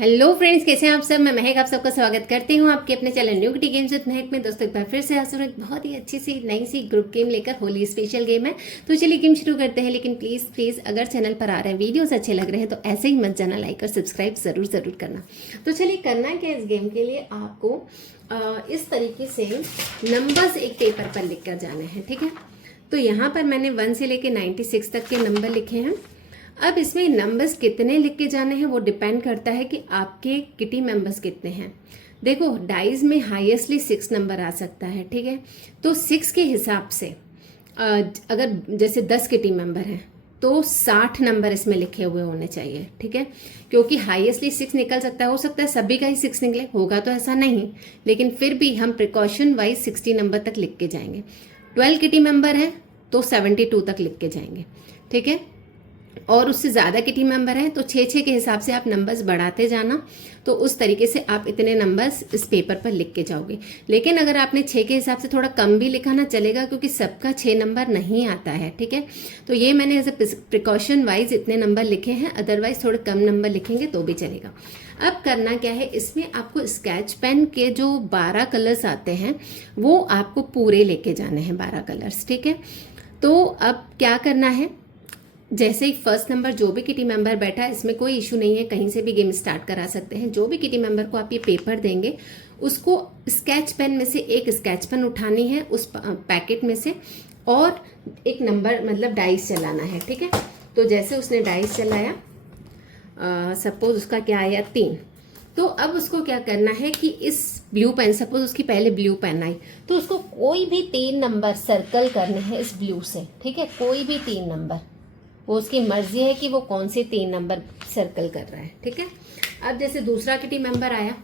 Hello friends, कैसे हैं आप सब। मैं महक आप सबका स्वागत करती हूं आपके अपने channel new kitty games with महक में। दोस्तों एक बार फिर से हाजिर हूं एक बहुत ही अच्छी सी नई सी ग्रुप गेम लेकर। होली स्पेशल गेम है, तो चलिए गेम शुरू करते हैं। लेकिन प्लीज़ अगर चैनल पर आ रहे हैं, वीडियोस अच्छे लग रहे हैं तो ऐसे ही मत जाना, लाइक और सब्सक्राइब ज़रूर करना। तो चलिए करना क्या इस गेम के लिए, आपको इस तरीके से नंबर्स एक पेपर पर लिख कर जाने हैं। ठीक है, तो यहाँ पर मैंने 1 से लेकर 96 तक के नंबर लिखे हैं। अब इसमें नंबर्स कितने लिख के जाने हैं वो डिपेंड करता है कि आपके किटी मेंबर्स कितने हैं। देखो डाइज में हाईएस्टली 6 नंबर आ सकता है। ठीक है, तो 6 के हिसाब से अगर जैसे 10 किटी मेंबर हैं तो 60 नंबर इसमें लिखे हुए होने चाहिए। ठीक है, क्योंकि हाईएस्टली 6 निकल सकता है, हो सकता है सभी का ही 6 निकले, होगा तो ऐसा नहीं, लेकिन फिर भी हम प्रिकॉशन वाइज 60 नंबर तक लिख के जाएंगे। 12 किटी मेंबर है तो 72 तक लिख के जाएंगे। ठीक है, और उससे ज़्यादा किटी मेंबर हैं तो 6 के हिसाब से आप नंबर्स बढ़ाते जाना। तो उस तरीके से आप इतने नंबर्स इस पेपर पर लिख के जाओगे। लेकिन अगर आपने 6 के हिसाब से थोड़ा कम भी लिखा ना चलेगा, क्योंकि सबका 6 नंबर नहीं आता है। ठीक है, तो ये मैंने एज ए प्रिकॉशन वाइज इतने नंबर लिखे हैं, अदरवाइज थोड़े कम नंबर लिखेंगे तो भी चलेगा। अब करना क्या है, इसमें आपको स्केच पेन के जो 12 कलर्स आते हैं वो आपको पूरे लेके जाने हैं, 12 कलर्स। ठीक है, तो अब क्या करना है, जैसे ही फर्स्ट नंबर जो भी किटी मेंबर बैठा है, इसमें कोई इशू नहीं है, कहीं से भी गेम स्टार्ट करा सकते हैं। जो भी किटी मेंबर को आप ये पेपर देंगे उसको स्केच पेन में से एक स्केच पेन उठानी है उस पैकेट में से, और एक नंबर मतलब डाइस चलाना है। ठीक है, तो जैसे उसने डाइस चलाया, सपोज उसका क्या आया 3, तो अब उसको क्या करना है कि इस ब्लू पेन, सपोज उसकी पहले ब्लू पेन आई, तो उसको कोई भी 3 नंबर सर्कल करने हैं इस ब्लू से। ठीक है, कोई भी 3 नंबर, वो उसकी मर्जी है कि वो कौन से 3 नंबर सर्कल कर रहा है। ठीक है, अब जैसे दूसरा किटी मेंबर आया,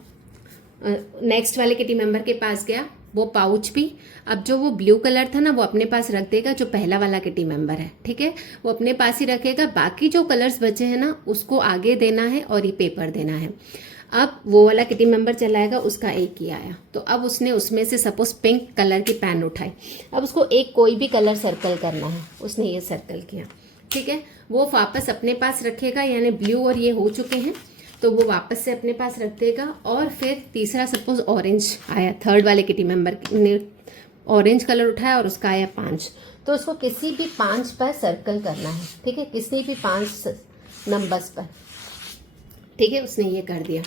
नेक्स्ट वाले किटी मेंबर के पास गया, वो पाउच भी, अब जो वो ब्लू कलर था ना वो अपने पास रख देगा, जो पहला वाला किटी मेंबर है। ठीक है, वो अपने पास ही रखेगा, बाकी जो कलर्स बचे हैं ना उसको आगे देना है और ये पेपर देना है। अब वो वाला किटी मेंबर चलाएगा, उसका एक ही आया, तो अब उसने उसमें से सपोज पिंक कलर की पेन उठाई, अब उसको एक कोई भी कलर सर्कल करना है, उसने ये सर्कल किया। ठीक है, वो वापस अपने पास रखेगा, यानी ब्लू और ये हो चुके हैं तो वो वापस से अपने पास रख देगा। और फिर तीसरा सपोज ऑरेंज आया, थर्ड वाले किटी मेंबर ने ऑरेंज कलर उठाया और उसका आया 5, तो उसको किसी भी 5 पर सर्कल करना है। ठीक है, किसी भी 5 नंबर्स पर। ठीक है, उसने ये कर दिया।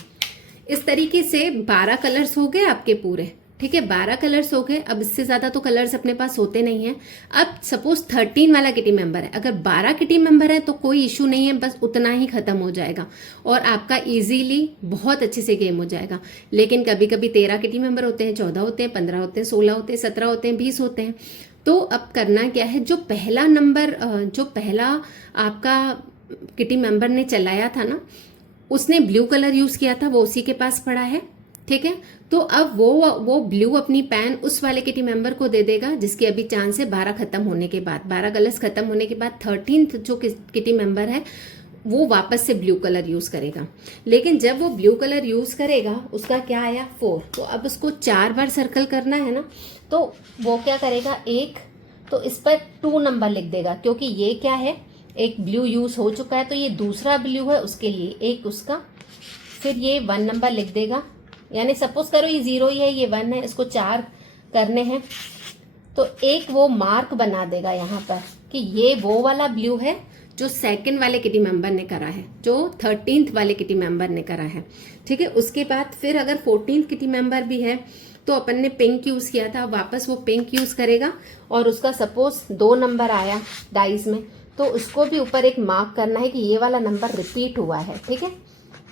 इस तरीके से 12 कलर्स हो गए आपके पूरे। ठीक है, 12 कलर्स हो गए। अब इससे ज़्यादा तो कलर्स अपने पास होते नहीं हैं। अब सपोज 13 वाला किटी मेंबर है, अगर 12 किटी मेंबर है तो कोई इशू नहीं है, बस उतना ही खत्म हो जाएगा और आपका इजीली बहुत अच्छे से गेम हो जाएगा। लेकिन कभी कभी 13 किटी मेंबर होते हैं, 14 होते हैं, 15 होते हैं, 16 होते हैं, 17 होते हैं, 20 होते हैं। तो अब करना क्या है, जो पहला नंबर जो पहला आपका किटी मेंबर ने चलाया था ना, उसने ब्लू कलर यूज़ किया था, वो उसी के पास पड़ा है। ठीक है, तो अब वो ब्लू अपनी पेन उस वाले किटी मेंबर को दे देगा जिसकी अभी चांस है 12 खत्म होने के बाद, 12 कलर्स खत्म होने के बाद 13th जो किटी मेंबर है वो वापस से ब्लू कलर यूज़ करेगा। लेकिन जब वो ब्लू कलर यूज़ करेगा, उसका क्या आया 4, तो अब उसको 4 बार सर्कल करना है ना, तो वो क्या करेगा, एक तो इस पर 2 नंबर लिख देगा, क्योंकि ये क्या है, एक ब्लू यूज़ हो चुका है, तो ये दूसरा ब्लू है उसके लिए एक उसका, फिर ये 1 नंबर लिख देगा, यानी सपोज करो ये 0 ही है, ये 1 है, इसको 4 करने हैं, तो एक वो मार्क बना देगा यहाँ पर कि ये वो वाला ब्लू है जो सेकंड वाले किटी मेंबर ने करा है, जो 13th वाले किटी मेंबर ने करा है। ठीक है, उसके बाद फिर अगर 14th किटी मेंबर भी है तो अपन ने पिंक यूज़ किया था, वापस वो पिंक यूज़ करेगा और उसका सपोज 2 नंबर आया डाइज में, तो उसको भी ऊपर एक मार्क करना है कि ये वाला नंबर रिपीट हुआ है। ठीक है,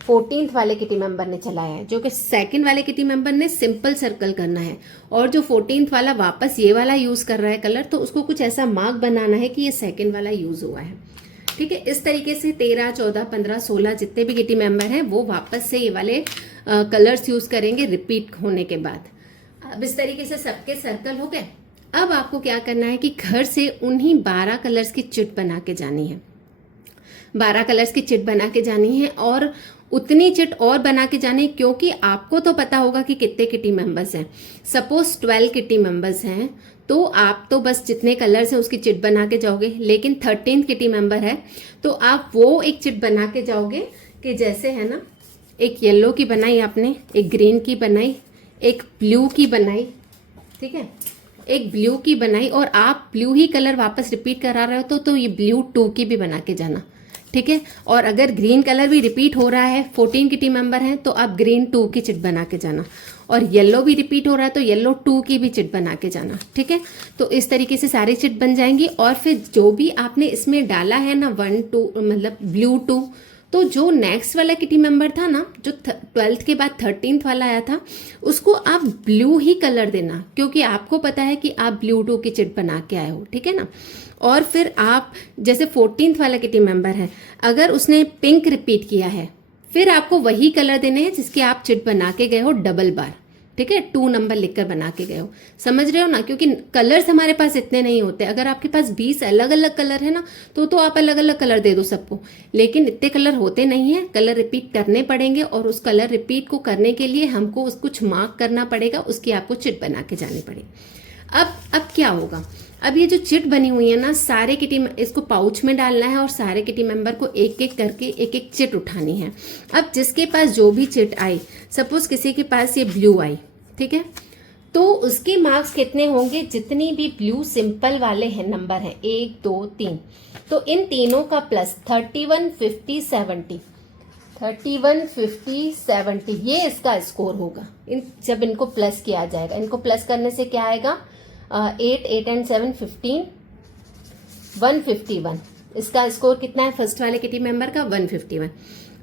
14th वाले किटी मेंबर ने चलाया है, जो कि सेकंड वाले किटी मेंबर ने सिंपल सर्कल करना है, और जो 14th वाला वापस ये वाला यूज़ कर रहा है कलर, तो उसको कुछ ऐसा मार्क बनाना है कि ये सेकंड वाला यूज़ हुआ है। ठीक है, इस तरीके से 13, 14, 15, 16 जितने भी किटी मेंबर हैं वो वापस से ये वाले कलर्स यूज़ करेंगे रिपीट होने के बाद। अब इस तरीके से सबके सर्कल हो गए। अब आपको क्या करना है कि घर से उन्हीं 12 कलर्स की चिट बना के जानी है, 12 कलर्स की चिट बना के जानी है, और उतनी चिट और बना के जानी, क्योंकि आपको तो पता होगा कि कितने किटी मेंबर्स हैं। सपोज 12 किटी मेंबर्स हैं तो आप तो बस जितने कलर्स हैं उसकी चिट बना के जाओगे, लेकिन 13th किटी मेंबर है तो आप वो एक चिट बना के जाओगे कि जैसे है ना, एक येलो की बनाई आपने, एक ग्रीन की बनाई, एक ब्लू की बनाई, ठीक है, एक ब्लू की बनाई, और आप ब्लू ही कलर वापस रिपीट करा रहे हो तो ये ब्लू 2 की भी बना के जाना, ठीक है। और अगर ग्रीन कलर भी रिपीट हो रहा है, 14 की टीम मेंबर हैं तो आप ग्रीन 2 की चिट बना के जाना, और येलो भी रिपीट हो रहा है तो येलो 2 की भी चिट बना के जाना, ठीक है। तो इस तरीके से सारी चिट बन जाएंगी। और फिर जो भी आपने इसमें डाला है ना 1 2 मतलब ब्लू 2, तो जो नेक्स्ट वाला किटी मेंबर था ना, जो 12th के बाद 13th वाला आया था, उसको आप ब्लू ही कलर देना, क्योंकि आपको पता है कि आप ब्लू 2 की चिट बना के आए हो, ठीक है ना। और फिर आप जैसे 14th वाला किटी मेंबर है, अगर उसने पिंक रिपीट किया है, फिर आपको वही कलर देने हैं जिसके आप चिट बना के गए हो डबल बार, ठीक है, 2 नंबर लिखकर बना के गए हो, समझ रहे हो ना। क्योंकि कलर्स हमारे पास इतने नहीं होते। अगर आपके पास 20 अलग अलग कलर है ना, तो आप अलग अलग कलर दे दो सबको, लेकिन इतने कलर होते नहीं है, कलर रिपीट करने पड़ेंगे, और उस कलर रिपीट को करने के लिए हमको कुछ मार्क करना पड़ेगा, उसकी आपको चिट बना के जानी पड़ेगी। अब क्या होगा, अब ये जो चिट बनी हुई है ना, सारे किटी इसको पाउच में डालना है, और सारे किटी मेंबर को एक एक करके एक एक चिट उठानी है। अब जिसके पास जो भी चिट आई, सपोज किसी के पास ये ब्लू आई, ठीक है, तो उसके मार्क्स कितने होंगे, जितनी भी ब्लू सिंपल वाले हैं नंबर हैं 1 2 3, तो इन तीनों का प्लस 31 50 70, 31 50 70, ये इसका स्कोर होगा। जब इनको प्लस किया जाएगा, इनको प्लस करने से क्या आएगा, 8 8 एंड 7 15, 151। इसका स्कोर कितना है फर्स्ट वाले किटी मेंबर का, 151।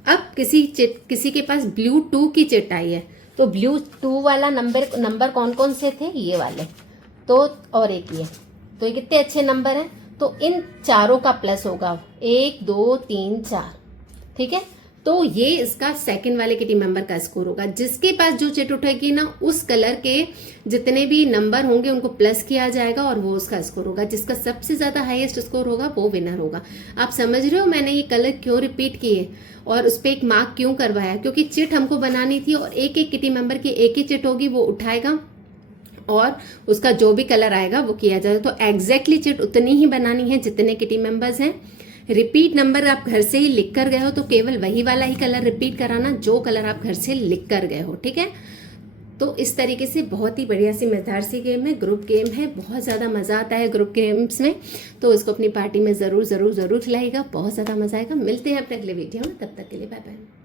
अब किसी के पास ब्लू 2 की चिट आई है, तो ब्लू 2 वाला नंबर कौन कौन से थे, ये वाले, तो और एक ये, तो ये कितने अच्छे नंबर हैं। तो इन चारों का प्लस होगा 1 2 3 4, ठीक है। तो ये इसका सेकंड वाले किटी मेंबर का स्कोर होगा। जिसके पास जो चिट उठेगी ना, उस कलर के जितने भी नंबर होंगे उनको प्लस किया जाएगा, और वो उसका स्कोर होगा। जिसका सबसे ज्यादा हाईएस्ट स्कोर होगा वो विनर होगा। आप समझ रहे हो मैंने ये कलर क्यों रिपीट किए और उस पर एक मार्क क्यों करवाया, क्योंकि चिट हमको बनानी थी, और एक एक किटी मेंबर की एक ही चिट होगी, वो उठाएगा और उसका जो भी कलर आएगा वो किया जाएगा। तो एग्जैक्टली चिट उतनी ही बनानी है जितने किटी मेंबर्स हैं। रिपीट नंबर आप घर से ही लिख कर गए हो, तो केवल वही वाला ही कलर रिपीट कराना जो कलर आप घर से लिख कर गए हो, ठीक है। तो इस तरीके से बहुत ही बढ़िया सी मजेदार सी गेम है, ग्रुप गेम है, बहुत ज़्यादा मज़ा आता है ग्रुप गेम्स में। तो इसको अपनी पार्टी में ज़रूर ज़रूर ज़रूर खिलाइएगा, बहुत ज़्यादा मज़ा आएगा। मिलते हैं अपने अगले वीडियो में, तब तक के लिए बाय बाय।